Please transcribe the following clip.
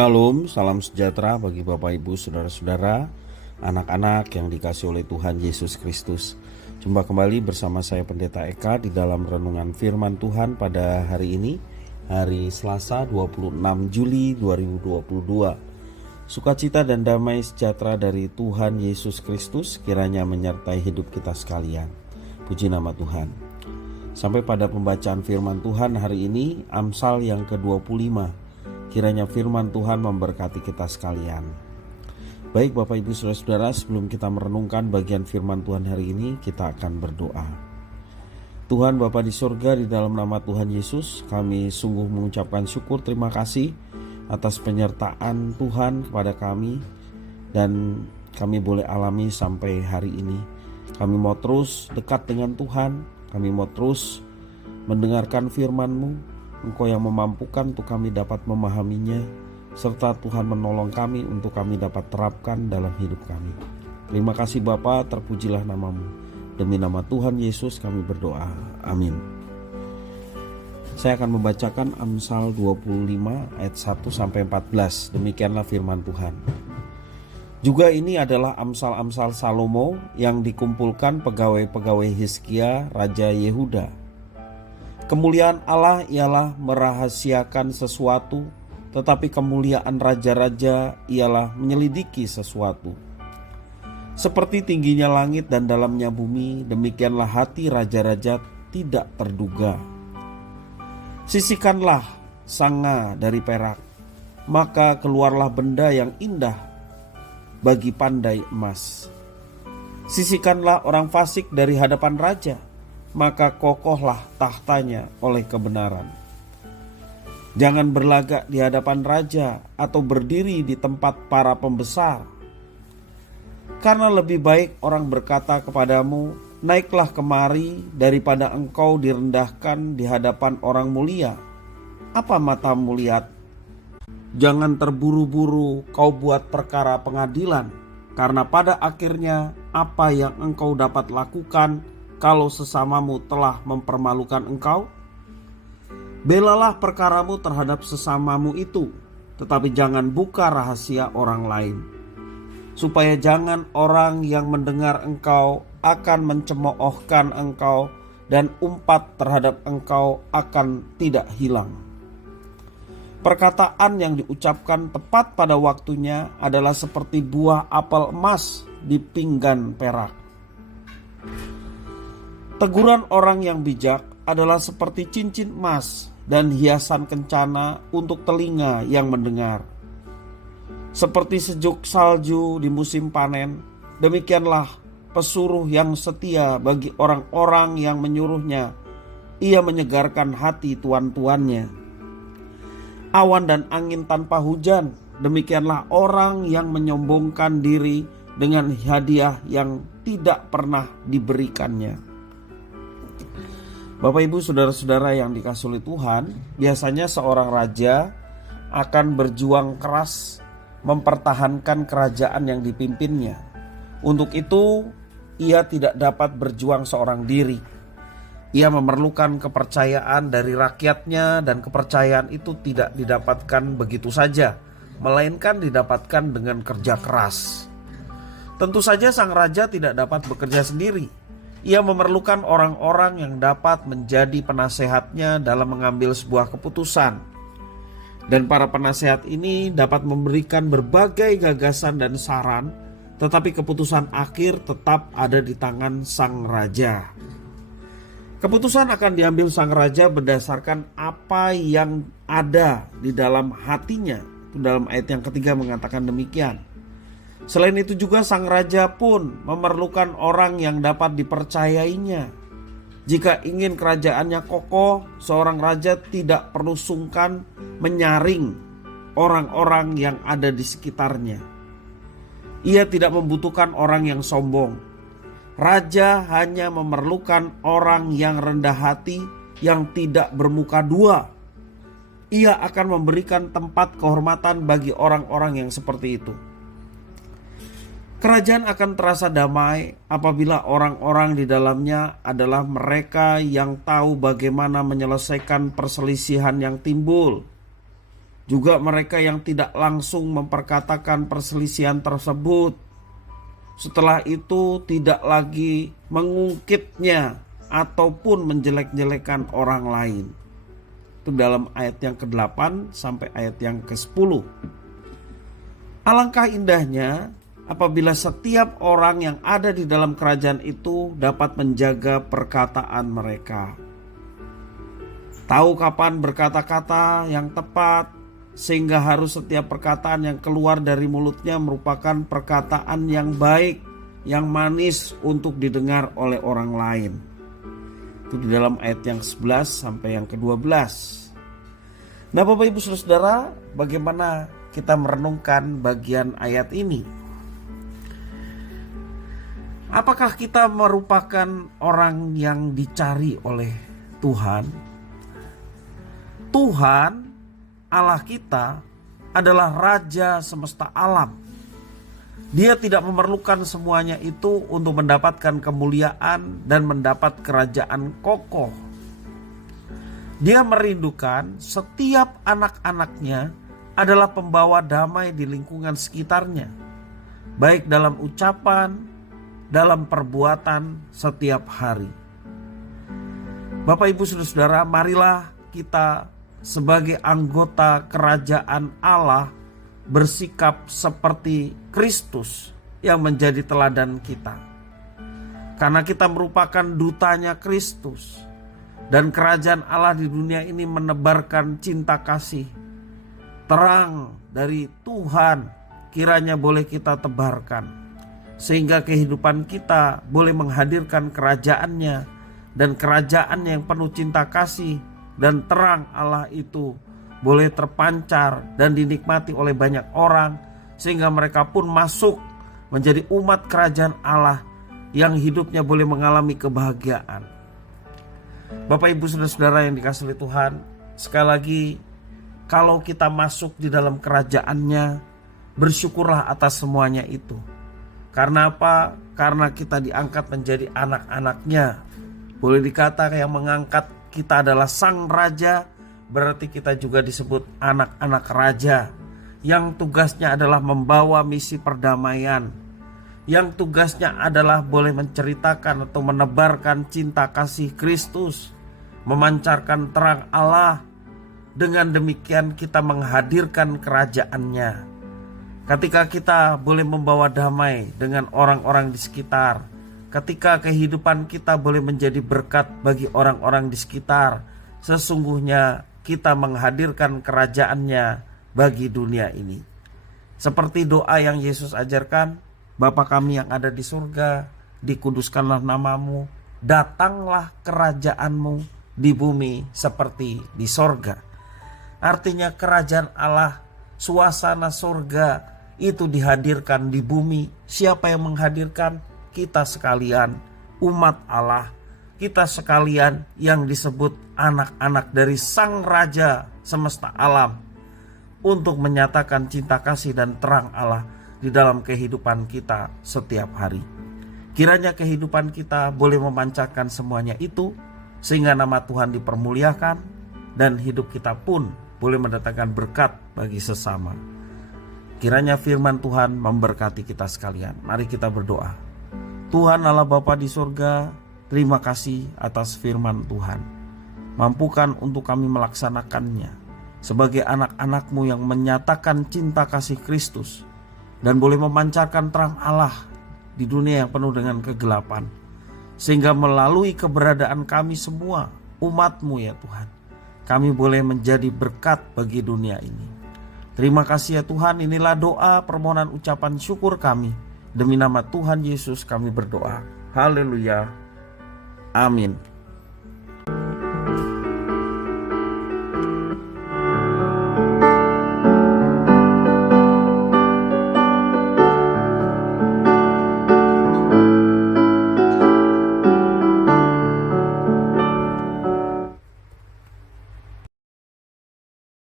Shalom, salam sejahtera bagi Bapak Ibu, Saudara-saudara, anak-anak yang dikasihi oleh Tuhan Yesus Kristus. Jumpa kembali bersama saya Pendeta Eka di dalam renungan firman Tuhan pada hari ini, hari Selasa 26 Juli 2022. Sukacita dan damai sejahtera dari Tuhan Yesus Kristus kiranya menyertai hidup kita sekalian. Puji nama Tuhan. Sampai pada pembacaan firman Tuhan hari ini, Amsal yang ke-25. Kiranya firman Tuhan memberkati kita sekalian. Baik Bapak Ibu Saudara-saudara, sebelum kita merenungkan bagian firman Tuhan hari ini, kita akan berdoa. Tuhan Bapa di surga, di dalam nama Tuhan Yesus, kami sungguh mengucapkan syukur terima kasih atas penyertaan Tuhan kepada kami, dan kami boleh alami sampai hari ini. Kami mau terus dekat dengan Tuhan, kami mau terus mendengarkan firman-Mu. Engkau yang memampukan untuk kami dapat memahaminya, serta Tuhan menolong kami untuk kami dapat terapkan dalam hidup kami. Terima kasih Bapa, terpujilah nama-Mu. Demi nama Tuhan Yesus kami berdoa. Amin. Saya akan membacakan Amsal 25 ayat 1-14. Demikianlah firman Tuhan. Juga ini adalah Amsal-Amsal Salomo yang dikumpulkan pegawai-pegawai Hizkia, Raja Yehuda. Kemuliaan Allah ialah merahasiakan sesuatu, tetapi kemuliaan raja-raja ialah menyelidiki sesuatu. Seperti tingginya langit dan dalamnya bumi, demikianlah hati raja-raja tidak terduga. Sisihkanlah sanga dari perak, maka keluarlah benda yang indah bagi pandai emas. Sisihkanlah orang fasik dari hadapan raja, maka kokohlah tahtanya oleh kebenaran. Jangan berlagak di hadapan raja atau berdiri di tempat para pembesar. Karena lebih baik orang berkata kepadamu, naiklah kemari, daripada engkau direndahkan di hadapan orang mulia. Apa matamu lihat? Jangan terburu-buru kau buat perkara pengadilan, karena pada akhirnya apa yang engkau dapat lakukan kalau sesamamu telah mempermalukan engkau? Belalah perkaramu terhadap sesamamu itu, tetapi jangan buka rahasia orang lain, supaya jangan orang yang mendengar engkau akan mencemoohkan engkau, dan umpat terhadap engkau akan tidak hilang. Perkataan yang diucapkan tepat pada waktunya adalah seperti buah apel emas di pinggan perak. Teguran orang yang bijak adalah seperti cincin emas dan hiasan kencana untuk telinga yang mendengar. Seperti sejuk salju di musim panen, demikianlah pesuruh yang setia bagi orang-orang yang menyuruhnya. Ia menyegarkan hati tuan-tuannya. Awan dan angin tanpa hujan, demikianlah orang yang menyombongkan diri dengan hadiah yang tidak pernah diberikannya. Bapak Ibu Saudara-saudara yang dikasihi oleh Tuhan, biasanya seorang raja akan berjuang keras mempertahankan kerajaan yang dipimpinnya. Untuk itu, ia tidak dapat berjuang seorang diri. Ia memerlukan kepercayaan dari rakyatnya, dan kepercayaan itu tidak didapatkan begitu saja, melainkan didapatkan dengan kerja keras. Tentu saja sang raja tidak dapat bekerja sendiri. Ia memerlukan orang-orang yang dapat menjadi penasehatnya dalam mengambil sebuah keputusan. Dan para penasehat ini dapat memberikan berbagai gagasan dan saran, tetapi keputusan akhir tetap ada di tangan sang raja. Keputusan akan diambil sang raja berdasarkan apa yang ada di dalam hatinya. Dalam ayat yang ketiga mengatakan demikian. Selain itu juga sang raja pun memerlukan orang yang dapat dipercayainya. Jika ingin kerajaannya kokoh, seorang raja tidak perlu sungkan menyaring orang-orang yang ada di sekitarnya. Ia tidak membutuhkan orang yang sombong. Raja hanya memerlukan orang yang rendah hati, yang tidak bermuka dua. Ia akan memberikan tempat kehormatan bagi orang-orang yang seperti itu. Kerajaan akan terasa damai apabila orang-orang di dalamnya adalah mereka yang tahu bagaimana menyelesaikan perselisihan yang timbul. juga mereka yang tidak langsung memperkatakan perselisihan tersebut. Setelah itu tidak lagi mengungkitnya ataupun menjelek-jelekan orang lain. Itu dalam ayat yang ke-8 sampai ayat yang ke-10. Alangkah indahnya apabila setiap orang yang ada di dalam kerajaan itu dapat menjaga perkataan mereka. Tahu kapan berkata-kata yang tepat, sehingga harus setiap perkataan yang keluar dari mulutnya merupakan perkataan yang baik, yang manis untuk didengar oleh orang lain. Itu di dalam ayat yang 11 sampai yang ke-12. Nah, Bapak Ibu Saudara, bagaimana kita merenungkan bagian ayat ini? Apakah kita merupakan orang yang dicari oleh Tuhan? Tuhan Allah kita adalah Raja semesta alam. Dia tidak memerlukan semuanya itu untuk mendapatkan kemuliaan dan mendapat kerajaan kokoh. Dia merindukan setiap anak-anaknya adalah pembawa damai di lingkungan sekitarnya, baik dalam ucapan, dalam perbuatan setiap hari. Bapak Ibu Saudara, marilah kita sebagai anggota kerajaan Allah bersikap seperti Kristus yang menjadi teladan kita. Karena kita merupakan dutanya Kristus, dan kerajaan Allah di dunia ini menebarkan cinta kasih. Terang dari Tuhan kiranya boleh kita tebarkan, sehingga kehidupan kita boleh menghadirkan kerajaannya, dan kerajaannya yang penuh cinta kasih dan terang Allah itu boleh terpancar dan dinikmati oleh banyak orang, sehingga mereka pun masuk menjadi umat kerajaan Allah yang hidupnya boleh mengalami kebahagiaan. Bapak Ibu Saudara yang dikasihi oleh Tuhan, sekali lagi, kalau kita masuk di dalam kerajaannya, bersyukurlah atas semuanya itu. Karena apa? Karena kita diangkat menjadi anak-anaknya. Boleh dikatakan yang mengangkat kita adalah sang raja, berarti kita juga disebut anak-anak raja, yang tugasnya adalah membawa misi perdamaian, yang tugasnya adalah boleh menceritakan atau menebarkan cinta kasih Kristus, memancarkan terang Allah. Dengan demikian kita menghadirkan kerajaannya. Ketika kita boleh membawa damai dengan orang-orang di sekitar, ketika kehidupan kita boleh menjadi berkat bagi orang-orang di sekitar, sesungguhnya kita menghadirkan kerajaannya bagi dunia ini. Seperti doa yang Yesus ajarkan, Bapa kami yang ada di surga, dikuduskanlah namamu, datanglah kerajaanmu di bumi seperti di sorga. Artinya kerajaan Allah, suasana surga itu dihadirkan di bumi. Siapa yang menghadirkan? Kita sekalian, umat Allah, kita sekalian yang disebut anak-anak dari Sang Raja semesta alam, untuk menyatakan cinta kasih dan terang Allah di dalam kehidupan kita setiap hari. Kiranya kehidupan kita boleh memancarkan semuanya itu, sehingga nama Tuhan dipermuliakan dan hidup kita pun boleh mendatangkan berkat bagi sesama. Kiranya firman Tuhan memberkati kita sekalian. Mari kita berdoa. Tuhan Allah Bapa di surga, terima kasih atas firman Tuhan. Mampukan untuk kami melaksanakannya sebagai anak-anak-Mu yang menyatakan cinta kasih Kristus dan boleh memancarkan terang Allah di dunia yang penuh dengan kegelapan, sehingga melalui keberadaan kami semua, umat-Mu ya Tuhan, kami boleh menjadi berkat bagi dunia ini. Terima kasih ya Tuhan, inilah doa permohonan ucapan syukur kami. Demi nama Tuhan Yesus kami berdoa. Haleluya. Amin.